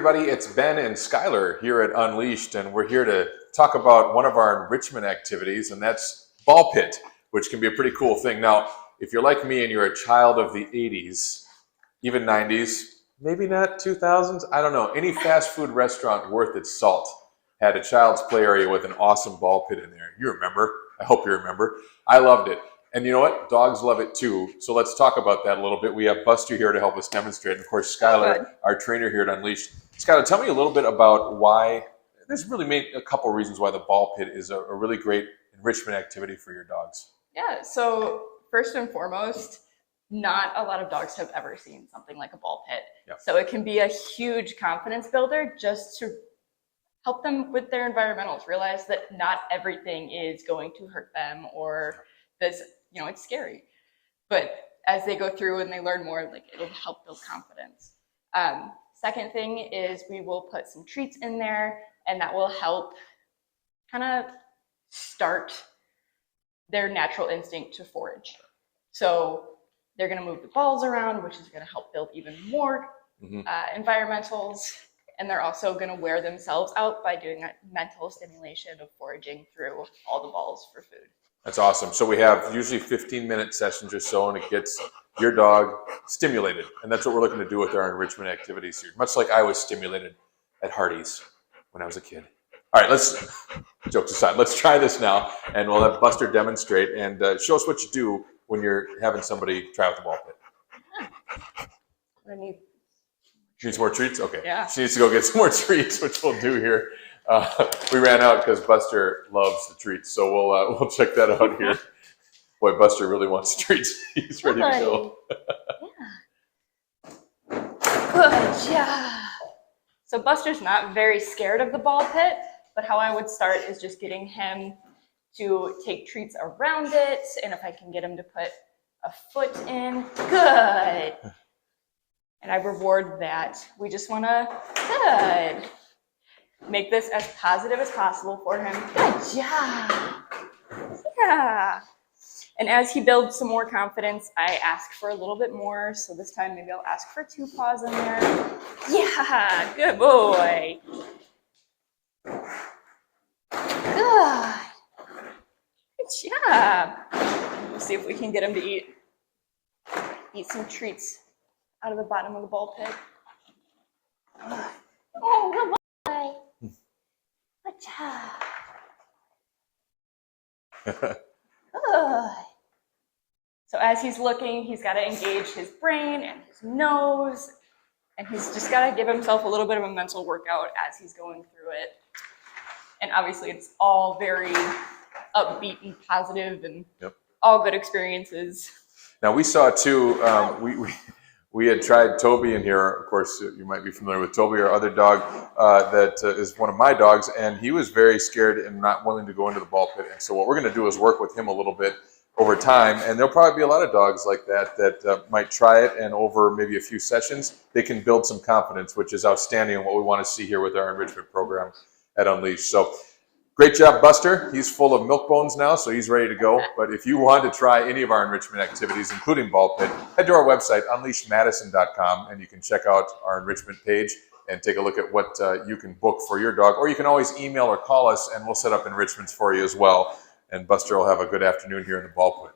everybody, it's Ben and Skylar here at Unleashed, and we're here to talk about one of our enrichment activities, and that's Ball Pit, which can be a pretty cool thing. Now, if you're like me and you're a child of the 80s, even 90s, maybe not 2000s, I don't know, any fast food restaurant worth its salt had a child's play area with an awesome ball pit in there. You remember. I hope you remember. I loved it. And you know what? Dogs love it too. So let's talk about that a little bit. We have Buster here to help us demonstrate. And of course, Skylar, our trainer here at Unleashed. Skylar, tell me a little bit about why, there's really a couple reasons why the ball pit is a really great enrichment activity for your dogs. Yeah, so first and foremost, not a lot of dogs have ever seen something like a ball pit. Yep. So it can be a huge confidence builder just to help them with their environmentals, realize that not everything is going to hurt them or this, it's scary. But as they go through and they learn more, it'll help build confidence. Second thing is we will put some treats in there, and that will help kind of start their natural instinct to forage. So they're going to move the balls around, which is going to help build even more environmentals. And they're also going to wear themselves out by doing that mental stimulation of foraging through all the balls for food. That's awesome. So we have usually 15-minute sessions or so, and it gets your dog stimulated. And that's what we're looking to do with our enrichment activities here, much like I was stimulated at Hardee's when I was a kid. All right, jokes aside, let's try this now, and we'll have Buster demonstrate and show us what you do when you're having somebody try out the ball pit. Needs more treats? Okay. Yeah. She needs to go get some more treats, which we'll do here. We ran out because Buster loves the treats, so we'll check that out here. Boy, Buster really wants treats. He's ready to go. Yeah. Good job. So Buster's not very scared of the ball pit, but how I would start is just getting him to take treats around it, and if I can get him to put a foot in, good. And I reward that. We just want to, good. Make this as positive as possible for him. Good job. Yeah. And as he builds some more confidence, I ask for a little bit more. So this time maybe I'll ask for 2 paws in there. Yeah, good boy. Good. Good job. We'll see if we can get him to eat some treats out of the bottom of the ball pit. Oh, good boy. Good job. Good. So as he's looking, he's got to engage his brain and his nose, and he's just got to give himself a little bit of a mental workout as he's going through it. And obviously it's all very upbeat and positive and all good experiences. Now we saw too, we had tried Toby in here. Of course, you might be familiar with Toby, our other dog that is one of my dogs, and he was very scared and not willing to go into the ball pit. And so what we're going to do is work with him a little bit over time, and there'll probably be a lot of dogs like that might try it, and over maybe a few sessions, they can build some confidence, which is outstanding and what we want to see here with our enrichment program at Unleashed. So great job, Buster. He's full of milk bones now, so he's ready to go. But if you want to try any of our enrichment activities, including ball pit, head to our website, unleashedmadison.com, and you can check out our enrichment page and take a look at what you can book for your dog. Or you can always email or call us, and we'll set up enrichments for you as well. And Buster will have a good afternoon here in the ball pit.